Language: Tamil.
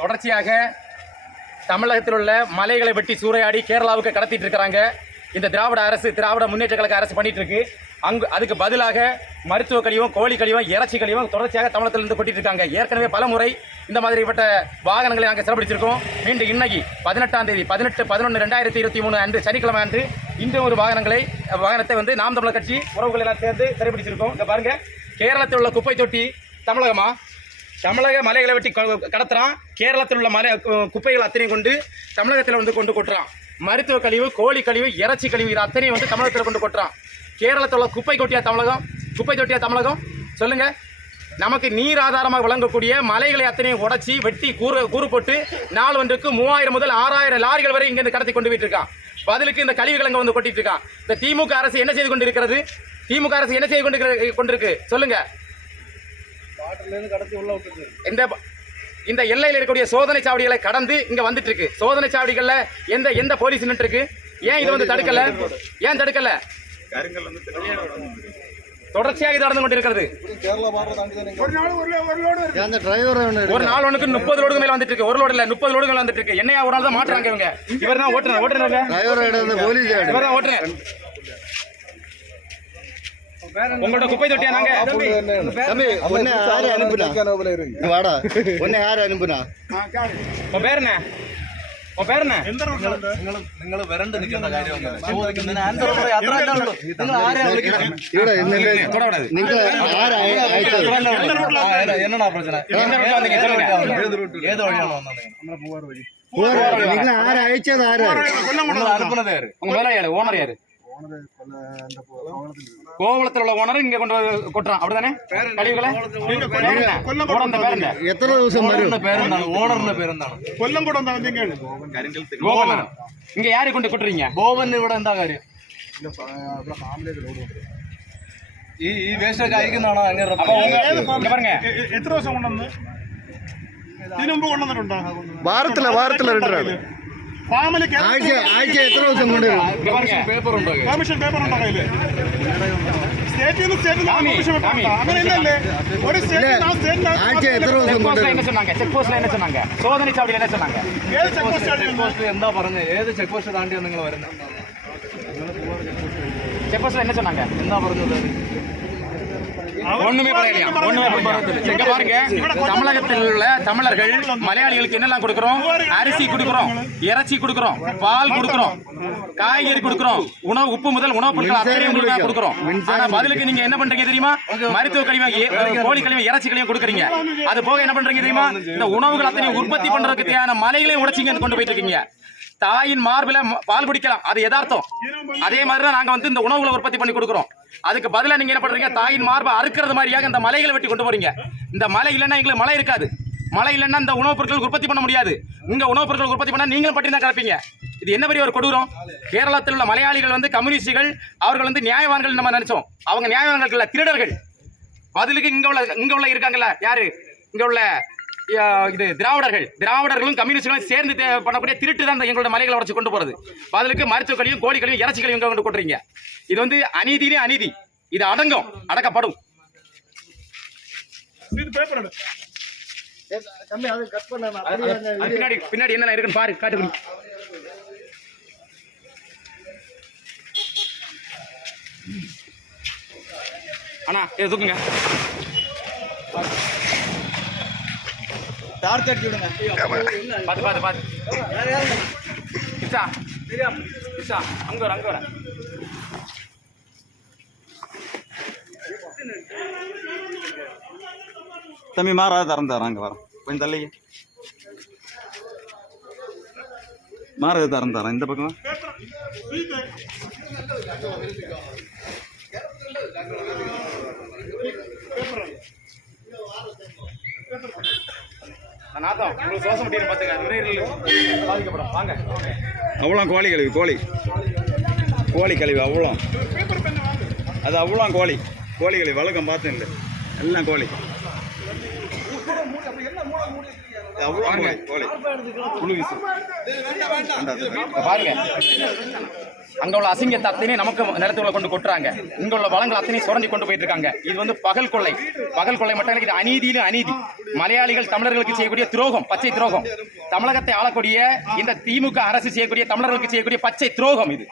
தொடர்ச்சியாக தமிழகத்தில் உள்ள மலைகளை வெட்டி சூறையாடி கேரளாவுக்கு கடத்திட்டு இருக்கிறாங்க. இந்த திராவிட அரசு திராவிட முன்னேற்ற கழக அரசு பண்ணிட்டு இருக்கு அங்கு அதுக்கு பதிலாக மருத்துவ கழிவும் கோழி கழிவும் இறைச்சி கழிவும் தொடர்ச்சியாக தமிழகத்திலிருந்து கொட்டிட்டு இருக்காங்க. ஏற்கனவே பல முறை இந்த மாதிரிப்பட்ட வாகனங்களை நாங்கள் சிறப்பிடிச்சிருக்கோம் மீண்டும் இன்னைக்கு பதினெட்டாம் தேதி பதினெட்டு பதினொன்று ரெண்டாயிரத்தி இருபத்தி மூணு அன்று சனிக்கிழமை அன்று இன்றும் ஒரு வாகனங்களை வாகனத்தை வந்து நாம் தமிழர் கட்சி உறவுகள் எல்லாம் சேர்ந்து சிறப்பிடிச்சிருக்கோம். இந்த பாருங்க கேரளத்தில் உள்ள குப்பை தொட்டி தமிழகமா? தமிழக மலைகளை வெட்டி க- கடத்துறான். கேரளத்தில் உள்ள மலை குப்பைகள் அத்தனையும் கொண்டு தமிழகத்தில் வந்து கொண்டு கொட்டுறான். மருத்துவ கழிவு கோழி கழிவு இறைச்சி கழிவு இது அத்தனையும் வந்து தமிழகத்தில் கொண்டு கொட்டுறான். கேரளத்தில் உள்ள குப்பை கொட்டியா தமிழகம் குப்பை தொட்டியா தமிழகம் சொல்லுங்க. நமக்கு நீர் ஆதாரமாக விளங்கக்கூடிய மலைகளை அத்தனையும் உடச்சி வெட்டி கூறு கூறு போட்டு நாள் ஒன்றுக்கு மூவாயிரம் முதல் ஆறாயிரம் லாரிகள் வரை இங்கிருந்து கடத்தி கொண்டு போயிட்டுருக்கான். பதிலுக்கு இந்த கழிவுகள் அங்கே வந்து கொட்டிட்டு இருக்கான் இந்த திமுக அரசு என்ன செய்து கொண்டு இருக்கிறது திமுக அரசு என்ன செய்து கொண்டு கொண்டிருக்கு? சொல்லுங்கள் இந்த இந்த எல்லையில் இருக்கக்கூடிய சோதனை சாவடிகளை கடந்து இங்க வந்துட்டு இருக்கு சோதனை சாவடிகள்ல எந்த எந்த போலீஸ் நின்று இருக்கு ஏன் இது வந்து தடுக்கல? ஏன் தடுக்கல? தொடர்ச்சியாக இது நடந்து கொண்டிருக்கிறது. ஒரு நாள் ஒண்ணுக்கு முப்பது லோடுக்கு மேல வந்துட்டு இருக்கு ஒரு லோடு இல்ல முப்பது லோடுக்கு மேல வந்துட்டு இருக்கு என்னையா ஒரு நாள் தான் மாட்டுறாங்க இவங்க. இவர் தான் போலீஸ் ஆடு இவர் தான் ஓட்டுனர். உங்களோட குப்பை தொட்டியா நாங்க தம்பி உன்னை யாரு அனுப்புனா இங்க வாடா உன்னை யாரு அனுப்புனா உன் பேர் என்ன உன் പേര് என்ன നിങ്ങൾ വരണ്ട് നിൽക്കേണ്ട കാര്യമൊന്നുമില്ല ചോദിക്കുന്നതിന് ആൻസർ പറയാം അത്ര തന്നെ ഉള്ളൂ നിങ്ങൾ ആരെയാ വിളിക്കുന്നത് ഇവിടെ ഇന്നലെ தொடக்கூடாது നിങ്ങൾ ആരാ അയച്ചത് എന്നടാ പ്രശ്നം எந்த route ல வந்தீங்க? சொல்லுங்க. ഏത് വഴിയാണ് വന്നത് നിങ്ങൾ ആരാ അയച്ചത് ആരാ നിങ്ങൾ അനുപ്പുന്നത് ആര് உங்க மேல யாரு ஓனர் யாரு கோவளத்தில் உள்ள ஓனர் இங்க கொண்டு வந்து கொட்டுறான் அப்படிதானே கழிவுகளை ஓனர் பேர் என்ன എത്ര ദിവസം വരും ഓണറിന്റെ പേരെന്താണ് ഓണറിന്റെ പേരെന്താണ് கோவலன் இங்க யாரு கொண்டு கொட்டுறீங்க ബോബൻ ഇവിടെ എന്താ കാര്യം ഈ ഈ വേസ്റ്റൊക്കെ അയക്കുന്നതാണോ അങ്ങനെ அப்ப உங்க இங்க பாருங்க എത്ര ദിവസം കൊണ്ടുവന്ന് ഇതിനു മുമ്പ് കൊണ്ടുവന്നിട്ടുണ്ടോ വാരത്തില വാരത്തില രണ്ടാണ് ഫാമിലി ആഴ്ച ആഴ്ച എത്ര ദിവസം കൊണ്ടുവരും இங்க பாருங்க പേപ്പർ ഉണ്ടോ കമ്മീഷൻ പേപ്പർ ഉണ്ടോ കയ്യില് സ്റ്റേറ്റിൽ നിന്ന് സ്റ്റേറ്റിൽ കാമി, കമ്മീഷൻ പേപ്പർ കാമി. ഉണ്ടോ അങ്ങനെ ഇല്ലല്ലേ ഒരു സ്റ്റേറ്റിൽ ആ സ്റ്റേറ്റിൽ ആഴ്ച എത്ര ദിവസം செக் போஸ்ட்ல കൊണ്ടുവരും என்ன சொன்னாங்க செக் போஸ்ட்ல என்ன சொன்னாங்க சோதனை சாவடியில் என்ன சொன்னாங்க ഏത് ചെക്ക് പോസ്റ്റ് ചെക്ക് പോസ്റ്റ് എന്താ പറഞ്ഞത് ഏത് ചെക്ക് പോസ്റ്റ് താണ്ടിയാണ് നിങ്ങൾ വരുന്നത് செக் போஸ்ட்ல என்ன சொன்னாங்க എന്താ പറഞ്ഞത് ஒண்ணுமே பரவாயில்லையா ஒண்ணுமே பரவாயில்ல இங்க பாருங்க. தமிழகத்தில் உள்ள தமிழர்கள் மலையாளிகளுக்கு என்னெல்லாம் கொடுக்குறோம்? அரிசி கொடுக்குறோம் இறைச்சி கொடுக்குறோம் பால் கொடுக்குறோம் காய்கறி கொடுக்குறோம் உணவு உப்பு முதல் உணவுப் பொருட்கள் அத்தனையும் உங்களுக்கு கொடுக்குறோம். ஆனா பதிலுக்கு நீங்க என்ன பண்றீங்க தெரியுமா? மருத்துவ கழிவு கோழி கழிவு இறைச்சி கழிவு கொடுக்குறீங்க. அது போக என்ன பண்றீங்க தெரியுமா? இந்த உணவுகள் அத்தனையும் உற்பத்தி பண்றதுக்கு தேவையான மலைகளையும் உடைச்சிங்க கொண்டு போயிட்டு இருக்கீங்க. தாயின் மார்பில ம- பால் குடிக்கலாம். அது எதார்த்தம் அதே மாதிரி தான் நாங்க வந்து இந்த உணவுகளை உற்பத்தி பண்ணி கொடுக்குறோம். அதுக்கு பதிலா நீங்க என்ன பண்றீங்க? தாயின் மார்பை அறுக்கிறது மாதிரியாக இந்த மலைகளை வெட்டி கொண்டு போறீங்க. இந்த மலை இல்லைன்னா எங்களுக்கு மழை இருக்காது. மழை இல்லைன்னா இந்த உணவுப் பொருட்கள் உற்பத்தி பண்ண முடியாது. இங்க உணவுப் பொருட்கள் உற்பத்தி பண்ணா நீங்களும் பட்டி தான் கிடப்பீங்க இது என்ன பெரிய ஒரு கொடூரம்? கேரளத்தில் உள்ள மலையாளிகள் வந்து கம்யூனிஸ்டுகள் அவர்கள் வந்து நியாயவான்கள் நம்ம நினைச்சோம். அவங்க நியாயவான்கள் திருடர்கள். பதிலுக்கு இங்க உள்ள இங்க உள்ள இருக்காங்கல்ல யாரு? இங்க உள்ள இது திராவிடர்கள். திராவிடர்களும் கம்யூனிஸ்டுகளும் சேர்ந்து பண்ணக்கூடிய திருட்டு தான் எங்களோட மலைகளை உடச்சு கொண்டு போகிறது பதிலுக்கு மருத்துவக்களையும் கோழிகளையும் இறைச்சிகளையும் இங்கே கொண்டு கொட்டுறீங்க இது வந்து அநீதியிலே அநீதி. இது அடங்கும். அடக்கப்படும். பின்னாடி பின்னாடி என்ன இருக்குன்னு பாரு காட்டுக்கணும் அண்ணா இது தூக்குங்க. டார்ச் அடிச்சு விடுங்க. பார்த்து பார்த்து பார்த்து இச்சா இச்சா அங்க வர அங்கே வர. தம்பி மாறாத திறந்து தரேன் அங்கே வரேன் கொஞ்சம் தள்ளி மாறாத திறந்து தரேன் இந்த பக்கம்? Thank you. நாத்தம் உங்களுக்கு சுவாசம் முடியும் பார்த்துங்க நுரையீரல் பாதிக்கப்படும் வாங்க. அவ்வளோ கோழி கழிவு கோழி. கோழி கழிவு அவ்வளோ அது அவ்வளோ கோழி. கோழி கழிவு வழக்கம் பார்த்தேன் இல்லை. எல்லாம் கோழி. அவ்வளோ பாருங்க. அங்கே உள்ள அசிங்கத்தை அத்தனை நமக்கு நிலத்துக்குள்ள கொண்டு கொட்டுறாங்க. இங்கே உள்ள வளங்கள் அத்தனை சுரண்டி கொண்டு போயிட்டு இருக்காங்க. இது வந்து பகல் கொள்ளை. பகல் கொள்ளை மட்டும் இது அநீதியிலும் அநீதி. மலையாளிகள் தமிழர்களுக்கு செய்யக்கூடிய துரோகம் பச்சை துரோகம். தமிழகத்தை ஆளக்கூடிய இந்த திமுக அரசு செய்யக்கூடிய தமிழர்களுக்கு செய்யக்கூடிய பச்சை துரோகம் இது.